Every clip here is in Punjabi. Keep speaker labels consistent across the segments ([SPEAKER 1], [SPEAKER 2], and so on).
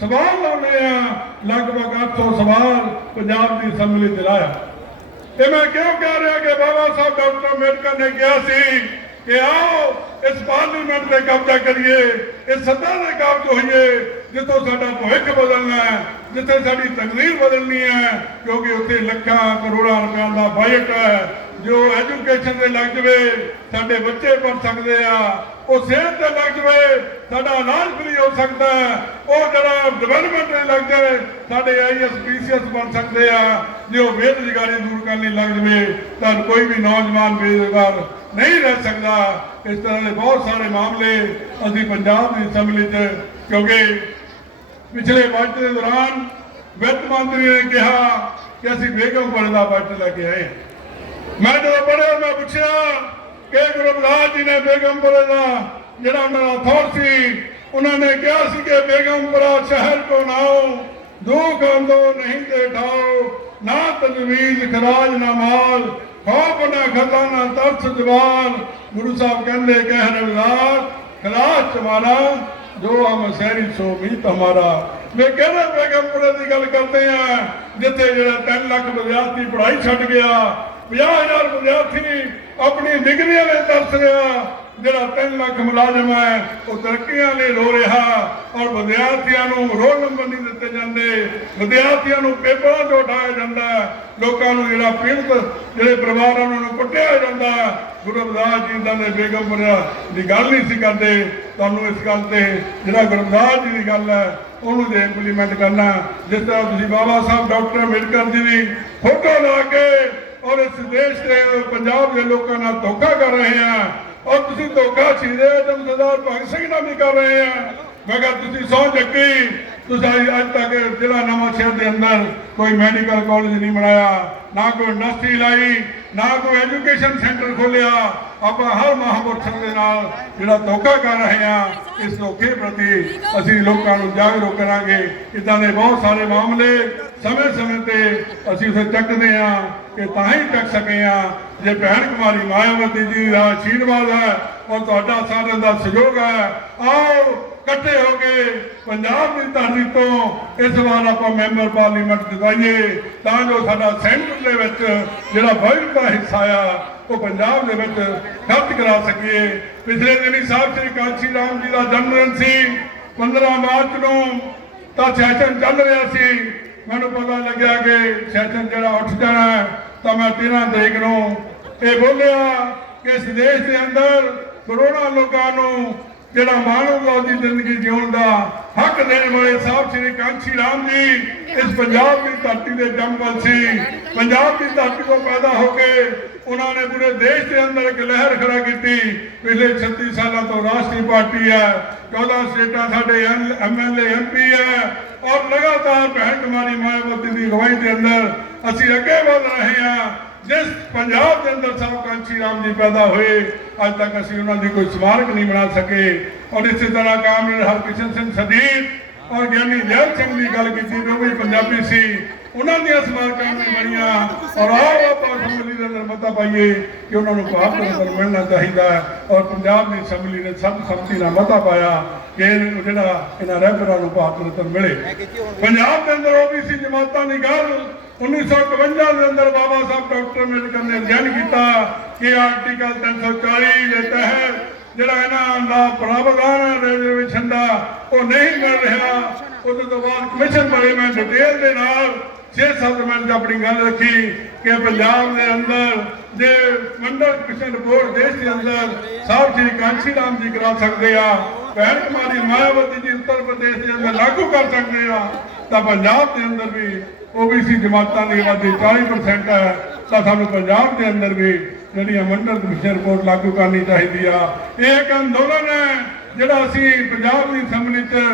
[SPEAKER 1] ਸਵਾਲ ਲਾਉਣੇ ਆ। ਲਗਭਗ 800 ਸਵਾਲ ਪੰਜਾਬ ਦੀ ਅਸੈਂਬਲੀ ਚ ਲਾਇਆ। ਤੇ ਮੈਂ ਕਿਉਂ ਕਹਿ ਰਿਹਾ ਕਿ ਬਾਬਾ ਸਾਹਿਬ, ਡਾਕਟਰ ਅੰਬੇਡਕਰ ਨੇ ਕਿਹਾ ਸੀ ਕਿ ਆਓ ਇਸ ਪਾਰਲੀਮੈਂਟ ਤੇ ਕਬਜ਼ਾ ਕਰੀਏ, ਇਸ ਸੱਤਾ ਦੇ ਕਾਬਜ ਹੋਈਏ, ਜਿੱਥੋਂ ਸਾਡਾ ਭਵਿੱਖ ਬਦਲਣਾ ਹੈ, ਜਿੱਥੇ ਸਾਡੀ ਤਕਦੀਰ ਬਦਲਣੀ ਹੈ, ਕਿਉਂਕਿ ਉੱਥੇ ਲੱਖਾਂ ਕਰੋੜਾਂ ਰੁਪਏ ਦਾ ਬਜਟ ਹੈ, ਜੋ ਐਜੂਕੇਸ਼ਨ ਦੇ ਲੱਗ ਜਵੇ, ਸਾਡੇ ਬੱਚੇ ਪੜ ਸਕਦੇ ਆ ਉਹ ਸਿਹਤ ਤੇ ਲੱਗ ਜਵੇ, ਸਾਡਾ ਇਲਾਜ ਫ੍ਰੀ ਹੋ ਸਕਦਾ ਹੈ। ਉਹ ਜਿਹੜਾ ਡਿਵੈਲਪਮੈਂਟ ਤੇ ਲੱਗ ਜਾਵੇ, ਸਾਡੇ ਆਈਐਸ, ਪੀਸੀਐਸ ਬਣ ਸਕਦੇ ਆ। ਜੇ ਉਹ ਬੇਰੁਜ਼ਗਾਰੀ ਦੂਰ ਕਰਨ ਲਈ ਲੱਗ ਜਵੇ, ਤਾਂ ਕੋਈ ਵੀ ਨੌਜਵਾਨ ਬੇਰੁਜ਼ਗਾਰ ਨਹੀਂ ਰਹਿ ਸਕਦਾ। ਇਸ ਤਰ੍ਹਾਂ ਦੇ ਬਹੁਤ ਸਾਰੇ ਮਾਮਲੇ ਅਸੀਂ ਪੰਜਾਬ ਦੀ ਅਸੈਂਬਲੀ 'ਚ, ਕਿਉਂਕਿ ਪਿਛਲੇ ਬਜਟ ਦੇ ਦੌਰਾਨ ਵਿੱਤ ਮੰਤਰੀ ਨੇ ਕਿਹਾ ਕਿ ਅਸੀਂ ਬੇਗਮਪੁਰ ਦਾ ਬਜਟ ਲੈ ਕੇ ਆਏ ਮੈਂ ਜਦੋਂ ਪੜਿਆ ਮੈਂ ਪੁੱਛਿਆ ਕਿ ਗੁਰੂ ਰਵਿਦਾਸ ਜੀ ਨੇ ਬੇਗਮਪੁਰ ਦਾ ਜਿਹੜਾ ਉਹਨਾਂ ਦਾ ਥੋੜ ਸੀ, ਉਹਨਾਂ ਨੇ ਕਿਹਾ ਸੀ ਕਿ ਬੇਗਮਪੁਰਾ ਸ਼ਹਿਰ ਕੋ ਨਾਓ, ਦੁੱਖ ਅੰਦੋ ਨਹੀਂ ਤੇ ਠਾਓ, ਨਾ ਤਜਵੀਜ਼ ਖਰਾਜ ਨਾ ਮਾਲ, ਖੌਫ ਨਾ ਖਤਾ ਨਾ ਤਰਸ ਜਵਾਨ ਗੁਰੂ ਸਾਹਿਬ ਕਹਿੰਦੇ ਕਹਿ ਰਵਿਦਾਸ ਖਲਾਸ ਤੁਹਾਡਾ ਜੋ ਹਮ ਸ਼ਹਿਰੀ ਸੋ ਵੀ ਤੁਹਾਡਾ ਮੈਂ ਕਹਿੰਦਾ ਬੇਗਮਪੁਰੇ ਦੀ ਗੱਲ ਕਰਦੇ ਆ, ਜਿੱਥੇ ਜਿਹੜਾ 3 ਲੱਖ ਵਿਦਿਆਰਥੀ ਪੜ੍ਹਾਈ ਛੱਡ ਗਿਆ 50000 ਵਿਦਿਆਰਥੀ ਆਪਣੀ ਡਿਗਰੀਆਂ ਲਈ ਤਰਸ ਰਿਹਾ, ਜਿਹੜਾ 3 ਲੱਖ ਮੁਲਾਜ਼ਮ ਹੈ, ਉਹ ਤਰੱਕੀਆਂ ਲਈ ਰੋ ਰਿਹਾ ਔਰ ਵਿਦਿਆਰਥੀਆਂ ਨੂੰ ਰੋਲ ਨੰਬਰ ਨਹੀਂ ਦਿੱਤੇ ਜਾਂਦੇ। ਵਿਦਿਆਰਥੀਆਂ ਨੂੰ ਪੇਪਰਾਂ ਤੋਂ ਉਠਾਇਆ ਜਾਂਦਾ ਲੋਕਾਂ ਨੂੰ ਜਿਹੜਾ ਪੀੜਤ, ਜਿਹੜੇ ਪਰਿਵਾਰਾਂ ਨੂੰ ਕੁੱਟਿਆ ਜਾਂਦਾ ਗੁਰੂ ਰਵਿਦਾਸ ਜੀ ਦਾ ਨੇ ਬੇਗਮਪੁਰਾ ਦੀ ਗੱਲ ਨਹੀਂ ਸੀ ਕਰਦੇ। ਤੁਹਾਨੂੰ ਇਸ ਗੱਲ ਤੇ ਜਿਹੜਾ ਗੁਰਦਾਸ ਜੀ ਦੀ ਗੱਲ ਹੈ, ਉਹਨੂੰ ਜੇ ਇੰਪਲੀਮੈਂਟ ਕਰਨਾ ਜਿਸ ਤਰ੍ਹਾਂ ਤੁਸੀਂ ਬਾਬਾ ਸਾਹਿਬ, ਡਾਕਟਰ ਅੰਬੇਡਕਰ ਜੀ ਦੀ ਫੋਟੋ ਲਾ ਕੇ ਔਰ ਇਸ ਦੇਸ਼ ਦੇ ਪੰਜਾਬ ਦੇ ਲੋਕਾਂ ਨਾਲ ਧੋਖਾ ਕਰ ਰਹੇ ਆ ਔਰ ਤੁਸੀਂ ਧੋਖਾ ਸ਼ਹੀਦੇ ਆਜ਼ਮ ਸਰਦਾਰ ਭਗਤ ਸਿੰਘ ਨਾਲ ਵੀ ਕਰ ਰਹੇ ਆ ਮੈਂ ਕਿਹਾ, ਤੁਸੀਂ ਸੌ ਚੱਕੀ। ਤੁਸੀਂ ਅੱਜ ਤੱਕ ਜ਼ਿਲ੍ਹਾ ਨਵਾਂ ਸ਼ਹਿਰ ਦੇ ਅੰਦਰ ਕੋਈ ਮੈਡੀਕਲ ਕਾਲਜ ਨਹੀਂ ਬਣਾਇਆ। ਨਾ ਕੋਈ ਇੰਡਸਟਰੀ ਲਾਈ, ਨਾ ਕੋਈ ਐਜੂਕੇਸ਼ਨ ਸੈਂਟਰ ਖੋਲਿਆ ਆਪਾਂ ਹਰ ਮਹਾਂਪੁਰਸ਼ਾਂ ਦੇ ਨਾਲ ਜਿਹੜਾ ਧੋਖਾ ਕਰ ਰਹੇ ਆ ਇਸ ਧੋਖੇ ਪ੍ਰਤੀ ਅਸੀਂ ਲੋਕਾਂ ਨੂੰ ਜਾਗਰੂਕ ਕਰਾਂਗੇ। ਇਦਾਂ ਦੇ ਬਹੁਤ ਸਾਰੇ ਮਾਮਲੇ ਸਮੇਂ-ਸਮੇਂ ਤੇ ਅਸੀਂ ਉਸੇ ਚੱਕਦੇ ਆ ਕਿ ਤਾਂ ਹੀ ਚੱਕ ਸਕੇ ਆ ਜੇ ਭੈਣ ਕੁਮਾਰੀ ਮਾਇਆਵਤੀ ਜੀ ਦਾ ਆਸ਼ੀਰਵਾਦ ਹੈ ਔਰ ਤੁਹਾਡਾ ਸਾਰਿਆਂ ਦਾ ਸਹਿਯੋਗ ਹੈ। ਆਓ, ਇਕੱਠੇ ਹੋ ਕੇ ਪੰਜਾਬ ਦੀ ਧਰਤੀ ਤੋਂ ਇਸ ਵਾਰ ਆਪਾਂ ਮੈਂਬਰ ਪਾਰਲੀਮੈਂਟ ਜਿਤਾਈਏ। ਤਾਂ ਜੋ ਸਾਡਾ ਸੈਂਟਰ ਦੇ ਵਿੱਚ ਜਿਹੜਾ ਬਜਟ ਦਾ ਹਿੱਸਾ ਆ ਉਹ ਪੰਜਾਬ ਦੇ ਵਿੱਚ ਖਰਚ ਕਰਾ ਸਕੀਏ ਪਿਛਲੇ ਦਿਨੀ ਸਾਹਿਬ ਸ੍ਰੀ ਕਾਂਚੀ ਰਾਮ ਜੀ ਦਾ ਜਨਮ ਦਿਨ ਸੀ 15 ਮਾਰਚ ਨੂੰ ਤਾਂ ਸੈਸ਼ਨ ਚੱਲ ਰਿਹਾ ਸੀ ਮੈਨੂੰ ਪਤਾ ਲੱਗਿਆ ਕਿ ਸੈਸ਼ਨ ਜਿਹੜਾ ਉੱਠ ਜਾਣਾ ਤਾਂ ਮੈਂ 13 ਤਰੀਕ ਨੂੰ ਇਹ ਬੋਲਿਆ ਕਿ ਇਸ ਦੇਸ਼ ਦੇ ਅੰਦਰ ਕਰੋੜਾਂ ਲੋਕਾਂ ਨੂੰ ਜਿਹੜਾ ਮਾਨਵਵਾਦੀ ਜ਼ਿੰਦਗੀ ਜਿਉਣ ਦਾ ਹੱਕ ਦੇਣ ਵਾਲੇ ਸਾਹਿਬ ਸ੍ਰੀ ਕਾਂਚੀ ਰਾਮ ਜੀ, ਇਸ ਪੰਜਾਬ ਦੀ ਧਰਤੀ ਦੇ ਜੰਮਪਲ ਸੀ। ਪੰਜਾਬ ਦੀ ਧਰਤੀ ਤੋਂ ਪੈਦਾ ਹੋ ਕੇ ਉਹਨਾਂ ਨੇ ਪੂਰੇ ਦੇਸ਼ ਦੇ ਅੰਦਰ ਇੱਕ ਲਹਿਰ ਖੜਾ ਕੀਤੀ। ਪਿਛਲੇ 36 ਸਾਲਾਂ ਤੋਂ ਰਾਸ਼ਟਰੀ ਪਾਰਟੀ ਹੈ। 14 ਸਟੇਟਾਂ ਸਾਡੇ ਐਮਐਲਏ ਐਮਪੀ ਹੈ। ਔਰ ਲਗਾਤਾਰ ਭੈਣ ਕੁਮਾਰੀ ਮਾਇਆਵਤੀ ਦੀ ਅਗਵਾਈ ਦੇ ਅੰਦਰ ਅਸੀਂ ਅੱਗੇ ਵਧ ਰਹੇ ਹਾਂ। ਜਿਸ ਪੰਜਾਬ ਦੇ ਅੰਦਰ ਸਾਹਿਬ ਕਾਂਚੀ ਰਾਮ ਜੀ ਪੈਦਾ ਹੋਏ, ਅੱਜ ਤੱਕ ਅਸੀਂ ਉਹਨਾਂ ਦੀ ਕੋਈ ਸਮਾਰਕ ਨਹੀਂ ਬਣਾ ਸਕੇ। ਔਰ ਇਸੇ ਤਰ੍ਹਾਂ ਕਾਮਰੇਡ ਹਰਕਿਸ਼ਨ ਸਿੰਘ ਸਦੀਕ ਔਰ ਗਿਆਨੀ ਜੈਲ ਸਿੰਘ ਦੀ ਗੱਲ ਕੀਤੀ, ਜੋ ਵੀ ਪੰਜਾਬੀ ਸੀ, ਉਹਨਾਂ ਦੀਆਂ ਸਮਾਰਕਾਂ ਨਹੀਂ ਬਣੀਆਂ। ਔਰ ਆਓ ਆਪਾਂ ਅਸੈਂਬਲੀ ਦੇ ਅੰਦਰ ਮਤਾ ਪਾਈਏ ਕਿ ਉਹਨਾਂ ਨੂੰ ਭਾਰਤ ਰਤਨ ਮਿਲਣਾ ਚਾਹੀਦਾ ਔਰ ਪੰਜਾਬ ਦੀ ਅਸੈਂਬਲੀ ਨੇ ਸਭ ਸੰਮਤੀ ਨਾਲ ਮਤਾ ਪਾਇਆ ਕਿ ਇਹ ਜਿਹੜਾ ਇਹਨਾਂ ਰਹਿਬਰਾਂ ਨੂੰ ਭਾਰਤ ਰਤਨ ਮਿਲੇ। ਪੰਜਾਬ ਦੇ ਅੰਦਰ ਓਬੀਸੀ ਜਮਾਤਾਂ ਦੀ ਗੱਲ। 1951 ਦੇ ਅੰਦਰ ਬਾਬਾ ਸਾਹਿਬ ਡਾਕਟਰ ਅੰਬੇਡਕਰ ਨੇ ਅਧਿਐਨ ਕੀਤਾ ਕਿ ਆਰਟੀਕਲ 340 ਦੇ ਤਹਿਤ ਜਿਹੜਾ ਇਹਨਾਂ ਦਾ ਪ੍ਰਾਵਧਾਨ ਰਿਜ਼ਰਵੇਸ਼ਨ ਦਾ ਉਹ ਨਹੀਂ ਮਿਲ ਰਿਹਾ। ਉਹਦੇ ਤੋਂ ਬਾਅਦ ਕਮਿਸ਼ਨ ਬਾਰੇ ਮੈਂ ਡਿਟੇਲ ਦੇ ਨਾਲ 6-7 ਮਿੰਟ ਆਪਣੀ ਗੱਲ ਰੱਖੀ ਕਿ ਪੰਜਾਬ ਦੇ ਅੰਦਰ ਜੇ ਮੰਡਲ ਕਮਿਸ਼ਨ ਰਿਪੋਰਟ ਦੇਸ਼ ਦੇ ਅੰਦਰ ਸਾਹਿਬ ਸ੍ਰੀ ਕਾਂਸ਼ੀ ਰਾਮ ਜੀ ਕਰਾ ਸਕਦੇ ਆ। ਭੈਣ ਕੁਮਾਰੀ ਮਾਇਆਵਤੀ ਜੀ ਉੱਤਰ ਪ੍ਰਦੇਸ਼ ਦੇ ਅੰਦਰ ਲਾਗੂ ਕਰ ਸਕਦੇ ਆ ਤਾਂ ਪੰਜਾਬ ਦੇ ਅੰਦਰ ਵੀ ਓਬੀਸੀ ਜਮਾਤਾਂ ਦੀ ਆਬਾਦੀ 40% ਹੈ, ਤਾਂ ਸਾਨੂੰ ਪੰਜਾਬ ਦੇ ਅੰਦਰ ਵੀ ਜਿਹੜੀਆਂ ਮੰਡਲ ਕਮਿਸ਼ਨ ਰਿਪੋਰਟ ਲਾਗੂ ਕਰਨੀ ਚਾਹੀਦੀ ਆ। ਇਹ ਇੱਕ ਅੰਦੋਲਨ ਹੈ, ਜਿਹੜਾ ਅਸੀਂ ਪੰਜਾਬ ਦੀ ਅਸੈਂਬਲੀ 'ਚ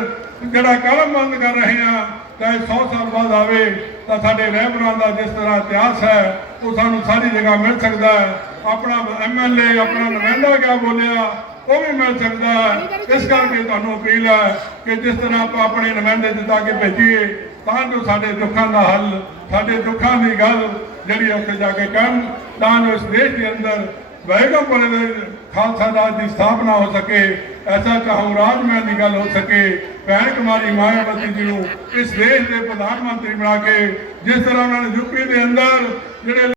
[SPEAKER 1] ਜਿਹੜਾ ਕਲਮ ਬੰਦ ਕਰ ਰਹੇ ਹਾਂ ਚਾਹੇ 100 ਸਾਲ ਬਾਅਦ ਆਵੇ, ਤਾਂ ਸਾਡੇ ਰਹਿਬਰਾਂ ਦਾ ਜਿਸ ਤਰ੍ਹਾਂ ਇਤਿਹਾਸ ਹੈ, ਉਹ ਸਾਨੂੰ ਸਾਰੀ ਜਗ੍ਹਾ ਮਿਲ ਸਕਦਾ ਹੈ। ਆਪਣਾ ਐਮਐਲਏ ਆਪਣਾ ਨੁਮਾਇੰਦਾ ਕਿਆ ਬੋਲਿਆ ਉਹ ਵੀ ਮਿਲ ਸਕਦਾ ਹੈ। ਇਸ ਕਰਕੇ ਤੁਹਾਨੂੰ ਅਪੀਲ ਹੈ ਕਿ ਜਿਸ ਤਰ੍ਹਾਂ ਆਪਾਂ ਆਪਣੇ ਨੁਮਾਇੰਦੇ ਜਿਤਾ ਕੇ ਭੇਜੀਏ, ਤਾਂ ਜੋ ਸਾਡੇ ਦੁੱਖਾਂ ਦਾ ਹੱਲ, ਸਾਡੇ ਦੁੱਖਾਂ ਦੀ ਗੱਲ ਜਿਹੜੀ ਉੱਥੇ ਜਾ ਕੇ ਕਰਨ ਤਾਂ ਜੋ ਇਸ ਦੇਸ਼ ਦੇ ਅੰਦਰ ਵੈਗਮਪੁਰੇ ਦੇ ਖਾਲਸਾ ਰਾਜ ਦੀ ਸਥਾਪਨਾ ਹੋ ਸਕੇ। ਐਸਾ ਚਾਹੂੰ ਰਾਜ ਦੀ ਗੱਲ ਹੋ ਸਕੇ। ਭੈਣ ਕੁਮਾਰੀ ਮਾਇਆਵਤੀ ਜੀ ਨੂੰ ਇਸ ਦੇਸ਼ ਦੇ ਪ੍ਰਧਾਨ ਮੰਤਰੀ ਬਣਾ ਕੇ, ਜਿਸ ਤਰ੍ਹਾਂ ਉਹਨਾਂ ਨੇ ਯੂਪੀ ਦੇ ਅੰਦਰ ਜਿਹੜੇ